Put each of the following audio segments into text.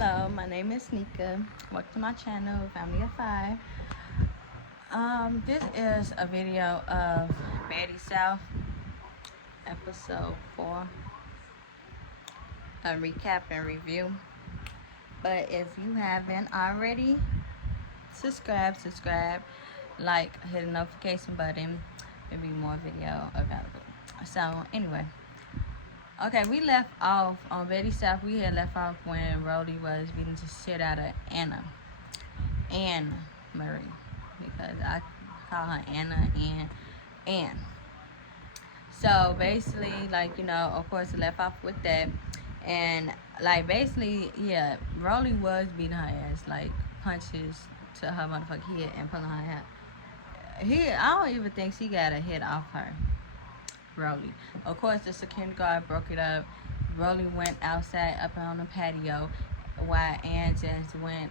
Hello, my name is Nika. Welcome to my channel, Family of Five. This is a video of Baddie South, episode 4, a recap and review. But if you haven't already, subscribe, like, hit the notification button. There'll be more video available. So anyway, okay, we left off on Baddie South. We had left off when Rody was beating the shit out of Anne Marie, because I call her Anne. So basically, like, of course, it left off with that, and like basically, yeah, Rolly was beating her ass, like punches to her motherfucking head and pulling her hair. I don't even think she got a hit off her, Rolly. Of course, the security guard broke it up. Rolly went outside up on the patio, while Ann just went,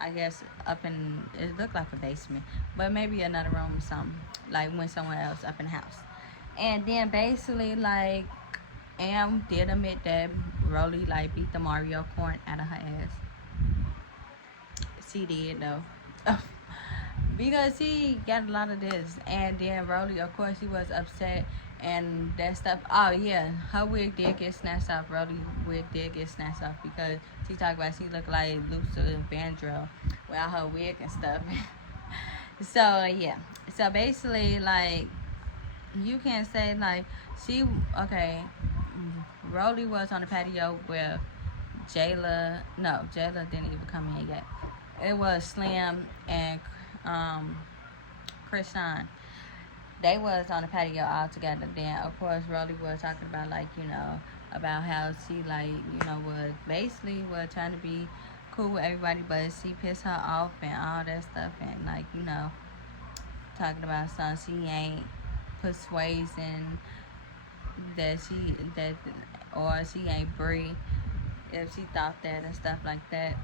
I guess, up in, it looked like a basement, but maybe another room or something, like went somewhere else up in the house. And then basically, like, Ann did admit that Rolly, like, beat the Mario corn out of her ass. She did, though. Because he got a lot of this. And then Rolly, of course, he was upset and that stuff. Oh yeah, her wig did get snatched off. Rolly's wig did get snatched off because she talked about she looked like Luther Vandross without her wig and stuff. So yeah, so basically, like, you can say, like, Rolly was on the patio with Jayla. No, Jayla didn't even come in yet. It was Slim and Krishan. They was on the patio all together. Then of course Rolly was talking about, like, about how she, like, was basically was trying to be cool with everybody, but she pissed her off and all that stuff, and, like, talking about something she ain't persuading that or she ain't Brie if she thought that and stuff like that.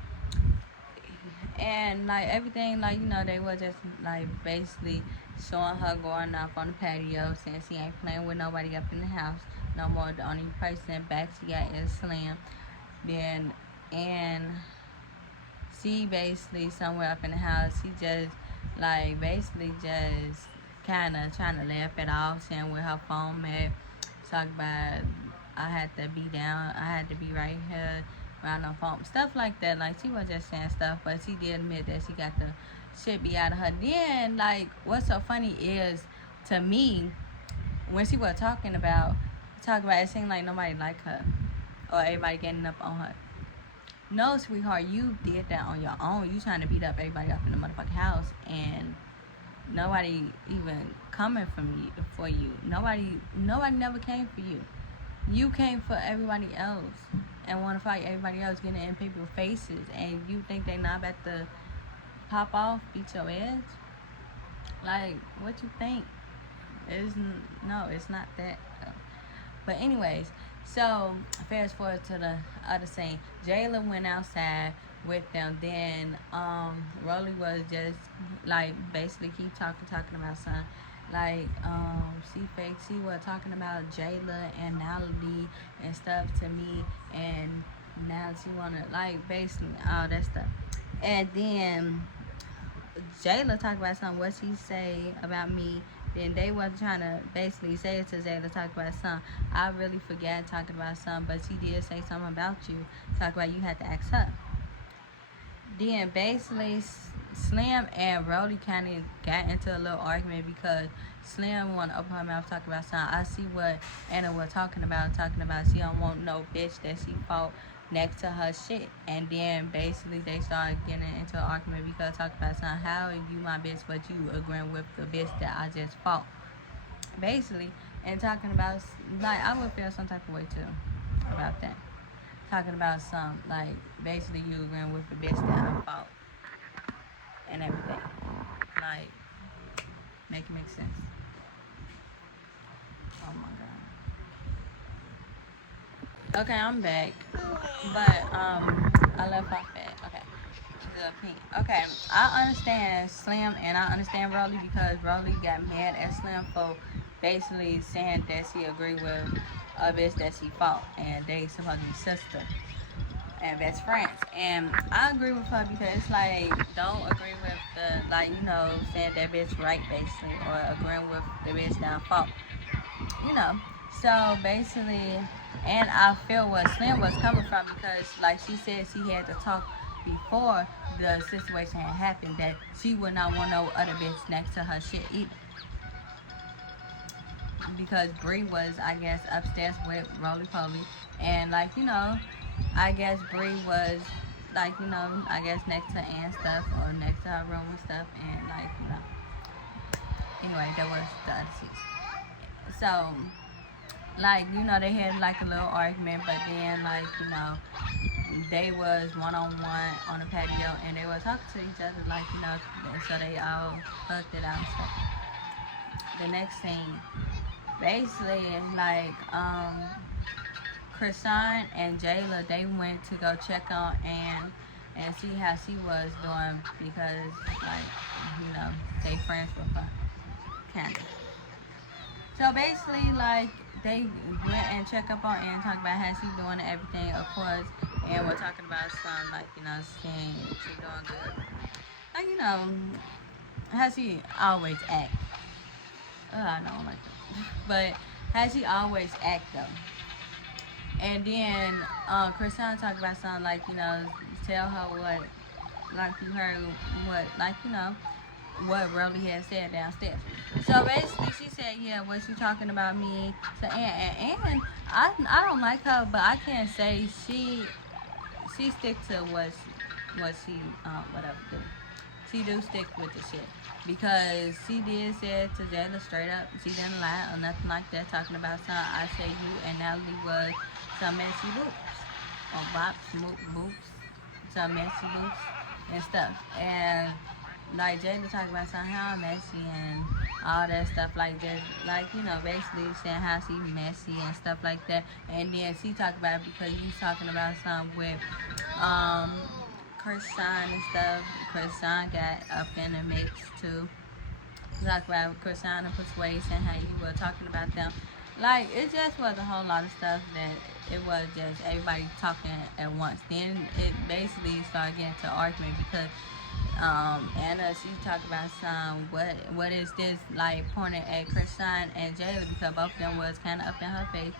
And, like, everything, like, they were just, like, basically showing her going off on the patio since she ain't playing with nobody up in the house no more. The only person back she got is Slim. Then, and she basically somewhere up in the house, she just, like, basically just kind of trying to laugh it off, saying with her phone at, talk about, I had to be right here around her phone, stuff like that. Like, she was just saying stuff, but she did admit that she got the shit beat out of her. Then, like, what's so funny is, to me, when she was talking about it seemed like nobody liked her or everybody getting up on her. No, sweetheart, you did that on your own. You trying to beat up everybody up in the motherfucking house, and nobody even coming for you. Nobody never came for you. You came for everybody else and want to fight everybody else, getting in people's faces, and you think they not about to pop off, beat your ass? Like, what you think? No, it's not that. But anyways, so fast forward to the other scene. Jayla went outside with them. Then Rolly was just, like, basically keep talking about something. Like, she was talking about Jayla and Natalie and stuff to me, and now she wanna, like, basically all that stuff. And then Jayla talked about something, what she say about me. Then they wasn't trying to basically say it to Jayla, talk about something. I really forgot talking about something, but she did say something about you. Talk about you had to ask her. Then basically Slim and Rolly kind of got into a little argument because Slim want to open her mouth, talk about something. I see what Anna was talking about she don't want no bitch that she fought next to her shit. And then basically they started getting into an argument because talk about something. How are you my bitch, but you agreeing with the bitch that I just fought? Basically, and talking about, like, I would feel some type of way too about that. Talking about some, like, basically you agreeing with the bitch that I fought and everything. Like, make it make sense. Oh my god. Okay, I'm back. But I left off at, okay, the pink. Okay, I understand Slim and I understand Rolly, because Rolly got mad at Slim for basically saying that she agreed with a bitch that she fought and they supposed to be sister. and best friends. And I agree with her because it's like, don't agree with the, like, saying that bitch right basically, or agreeing with the bitch downfall. You know. So basically, and I feel what Slim was coming from because, like she said, she had to talk before the situation had happened that she would not want no other bitch next to her shit either. Because Bree was, I guess, upstairs with Roly Poly, and like I guess Bree was like I guess next to Ann's stuff or next to her room and stuff, and like anyway, that was the other six. So like they had like a little argument, but then like they was one on the patio and they were talking to each other like so they all hugged it out and stuff. The next scene, basically, like Krishan and Jayla, they went to go check on Ann and see how she was doing because like they friends with her, kinda. So basically, like they went and check up on Ann, talk about how she doing and everything. Of course, and we're talking about some like seeing she doing good, like how she always act. I don't like that, but how she always act though. And then Krishan talked about something like tell her what like you heard what like what Rolly had said downstairs. So basically, she said, "Yeah, was you talking about me to Ann?" And I don't like her, but I can't say she stick to what she whatever do. She do stick with the shit because she did say it to Jayla straight up. She didn't lie or nothing like that. Talking about some I say you and Natalie was some messy boops or bops, boops, some messy boops and stuff and. Like Jada talking about something how messy and all that stuff like that, like basically saying how she messy and stuff like that. And then she talked about it because you talking about something with Krishan and stuff. Krishan got up in the mix too. Talk about Krishan and Persuasion, how you were talking about them. Like it just was a whole lot of stuff that it was just everybody talking at once. Then it basically started getting to argument because Anna, she talked about some what is this like pointing at Krishan and Jayla because both of them was kind of up in her face,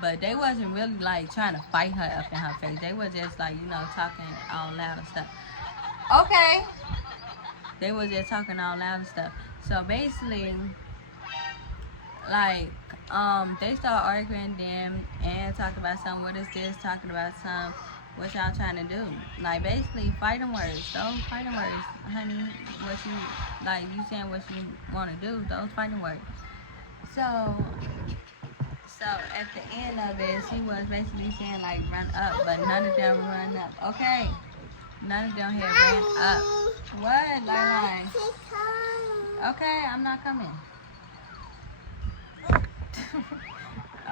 but they wasn't really like trying to fight her up in her face. They were just like talking all loud and stuff. Okay, they was just talking all loud and stuff. So basically, like they start arguing them and talking about something. What is this? Talking about some. What y'all trying to do? Like basically fighting words. Those fighting words, honey. What you like? You saying what you want to do? Those fighting words. So at the end of it, she was basically saying like run up, but none of them run up. Okay, none of them had ran up. What? Like. Okay, I'm not coming.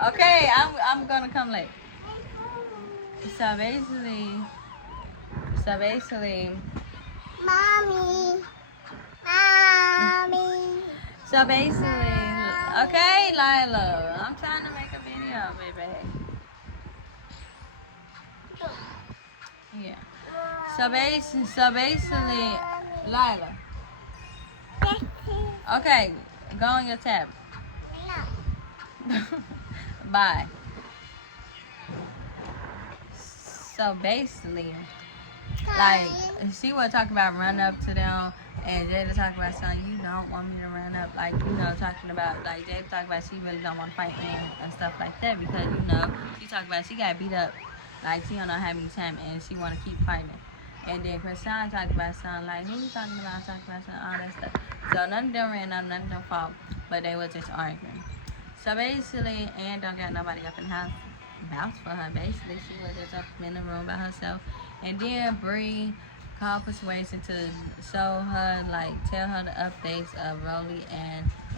Okay, I'm gonna come late. So basically, mommy. So basically, okay, Lila, I'm trying to make a video, baby. Yeah. So basically, Lila. Okay, go on your tab. Bye. So basically, like she was talking about run up to them, and Jada talking about something you don't want me to run up, like talking about like Jada talking about she really don't want to fight me and stuff like that because she talking about she got beat up, like she don't know how many times and she want to keep fighting. And then Krishan talking about something like who you talking about, talking about something, all that stuff. So none of them ran up, none of them fought, but they were just arguing. So basically, Ann don't got nobody up in the house. Vouch for her. Basically, she was just up in the room by herself. And then Bree called Persuasion to show her, like, tell her the updates of Rolly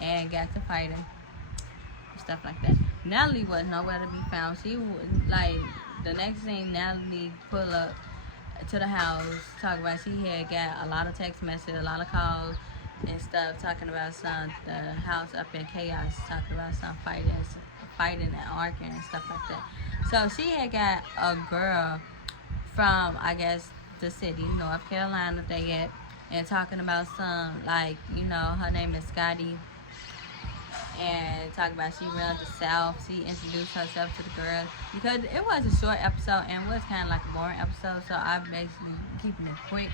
and got to fighting. Stuff like that. Natalie was nowhere to be found. She was, like, the next thing Natalie pull up to the house, talk about she had got a lot of text messages, a lot of calls and stuff, talking about the house up in chaos, talking about some fighting and arguing and stuff like that. So she had got a girl from, I guess, the city, North Carolina, they at, and talking about some, like, her name is Scotty, and talk about she runs the South. She introduced herself to the girls because it was a short episode and was kind of like a boring episode. So I'm basically keeping it quick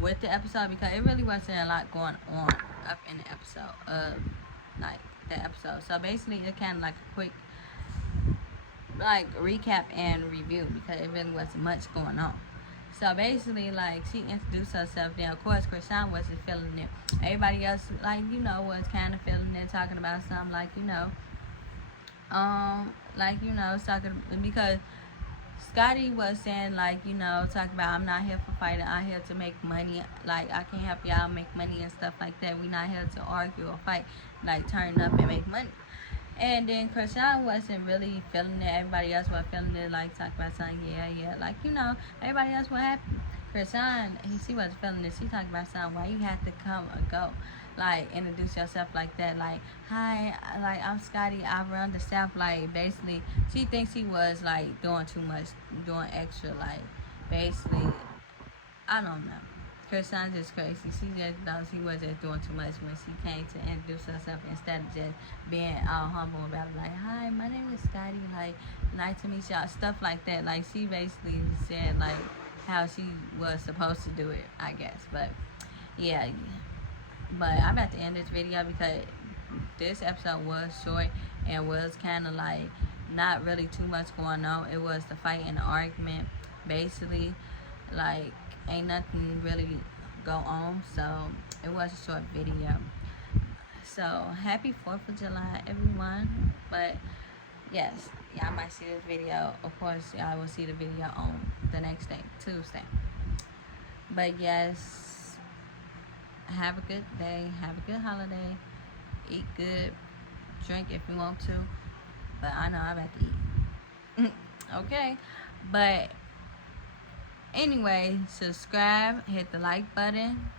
with the episode because it really wasn't a lot going on up in the episode of like the episode. So basically, it's kind of like a quick like recap and review because it really wasn't much going on. So basically, like, she introduced herself. Then, of course, Krishan wasn't feeling it. Everybody else, like, was kind of feeling it, talking about something, like, talking, because Scotty was saying, like, talking about, I'm not here for fighting, I'm here to make money. Like, I can help y'all make money and stuff like that. We're not here to argue or fight, like, turn up and make money. And then Krishan wasn't really feeling it. Everybody else was feeling it, like, talk about something, yeah. Like, everybody else was happy. Krishan, she wasn't feeling it. She talked about something, why you have to come or go. Like, introduce yourself like that. Like, hi, like, I'm Scotty, I run the South. Like, basically, she thinks she was, like, doing too much, doing extra. Like, basically, I don't know. Krishan's just crazy. She just knows she wasn't doing too much when she came to introduce herself instead of just being all humble about it. Like, hi, my name is Scotty. Like, nice to meet y'all. Stuff like that. Like, she basically said, like, how she was supposed to do it, I guess. But, yeah. But I'm about to end this video because this episode was short and was kind of, like, not really too much going on. It was the fight and the argument, basically. Like, ain't nothing really go on, so it was a short video. So happy 4th of July, everyone. But yes, y'all might see this video. Of course, y'all will see the video on the next day, Tuesday. But yes, have a good day, have a good holiday, eat good, drink if you want to, but I know I'm about to eat. Okay, but anyway, subscribe, hit the like button,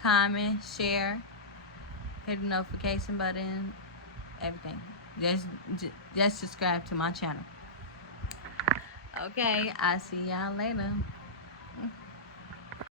comment, share, hit the notification button, everything. Just subscribe to my channel. Okay, I'll see y'all later.